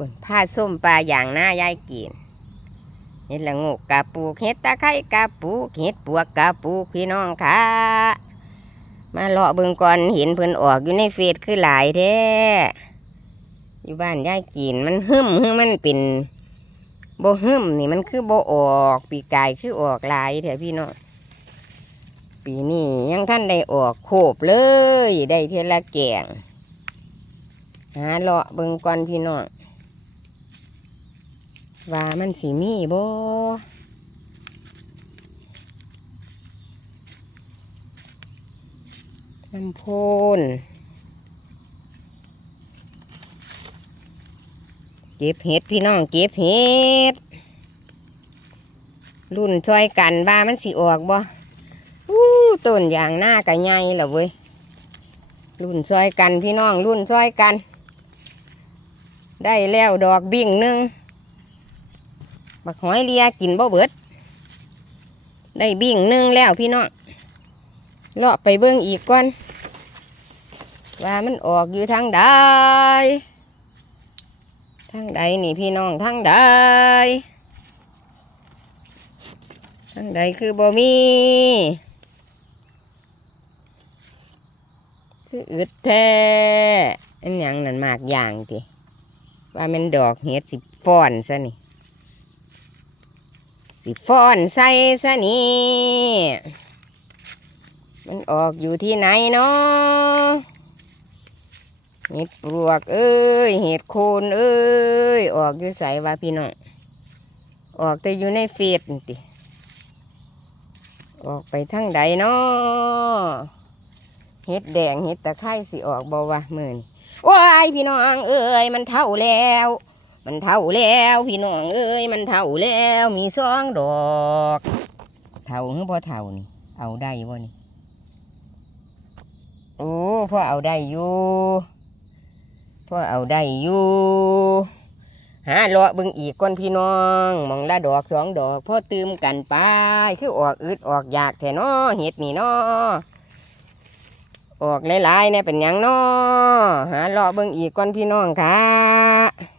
พุ่นผ้าส้มปลาอย่างหน้ายายกินเห็ดละงกกะปูเห็ดตะไคร้กะปูเห็ดปวกกะปูพี่น้องค่ะ มาเลาะเบิ่งก่อนเห็นเพิ่นออกอยู่ในเฟซคือหลายแท้อยู่บ้านยายกินมันหึมหึมมันเป็นโบหึมนี่มันคือโบออก ปีกายคือออกลายแท้พี่น้องปีนี้ยังท่านได้ออกโคบเลย ได้เทละแกงหาเลาะเบิ่งก่อนพี่น้อง ว่ามันสิมีบ่ลำโพนเก็บเห็ดพี่น้องเก็บเห็ดรุ่นช่วยกันว่ามันสิออกบ่อู้ต้นอย่างหน้ากะใหญ่แล้วเว้ยรุ่นช่วยกันพี่น้องรุ่นช่วยกัน ได้แล้วดอกบิ่งหนึ่ง บักหอยเลียกินบ่เบิด ได้บิ่งหนึ่งแล้วพี่น้องเลาะไปเบิ่งอีกก่อน ว่ามันออกอยู่ทางใดทางใดนี่พี่น้องทางใดทางใดคือบ่มีคืออึดแท้อันยังนั่นมากอย่างติว่ามันดอกเห็ดสิฟ้อนซะนี่ สิฟ้อนใส่ซะนี่มันออกอยู่ที่ไหนเนาะเห็ดปลวกเอ้ย เห็ดโคนเอ้ย ออกอยู่ใส่ว่าพี่น้อง ออกแต่อยู่ในเฟซนี่ติ ออกไปทางใดเนาะเห็ดแดงเห็ดตะไคร้สิออกบอวะมือนว้ายพี่น้องเอ้ย มันเท่าแล้ว มันเท่าแล้วพี่น้องเอ้ยมันเท่าแล้วมีสองดอกเท่าหรือพอเท่านี่เอาได้บ่นี่โอ้พ่อเอาได้อยู่พ่อเอาได้อยู่หาเลาะเบิ่งอีกก่อนพี่น้องมองละดอกสองดอกพ่อตืมกันไปคือออกอึดออกอยากแท้เนาะเห็ดนี่นาะออกหลายๆเนี่ยเป็นยังน้อหาเลาะเบิ่งอีกก่อนพี่น้องค่ะ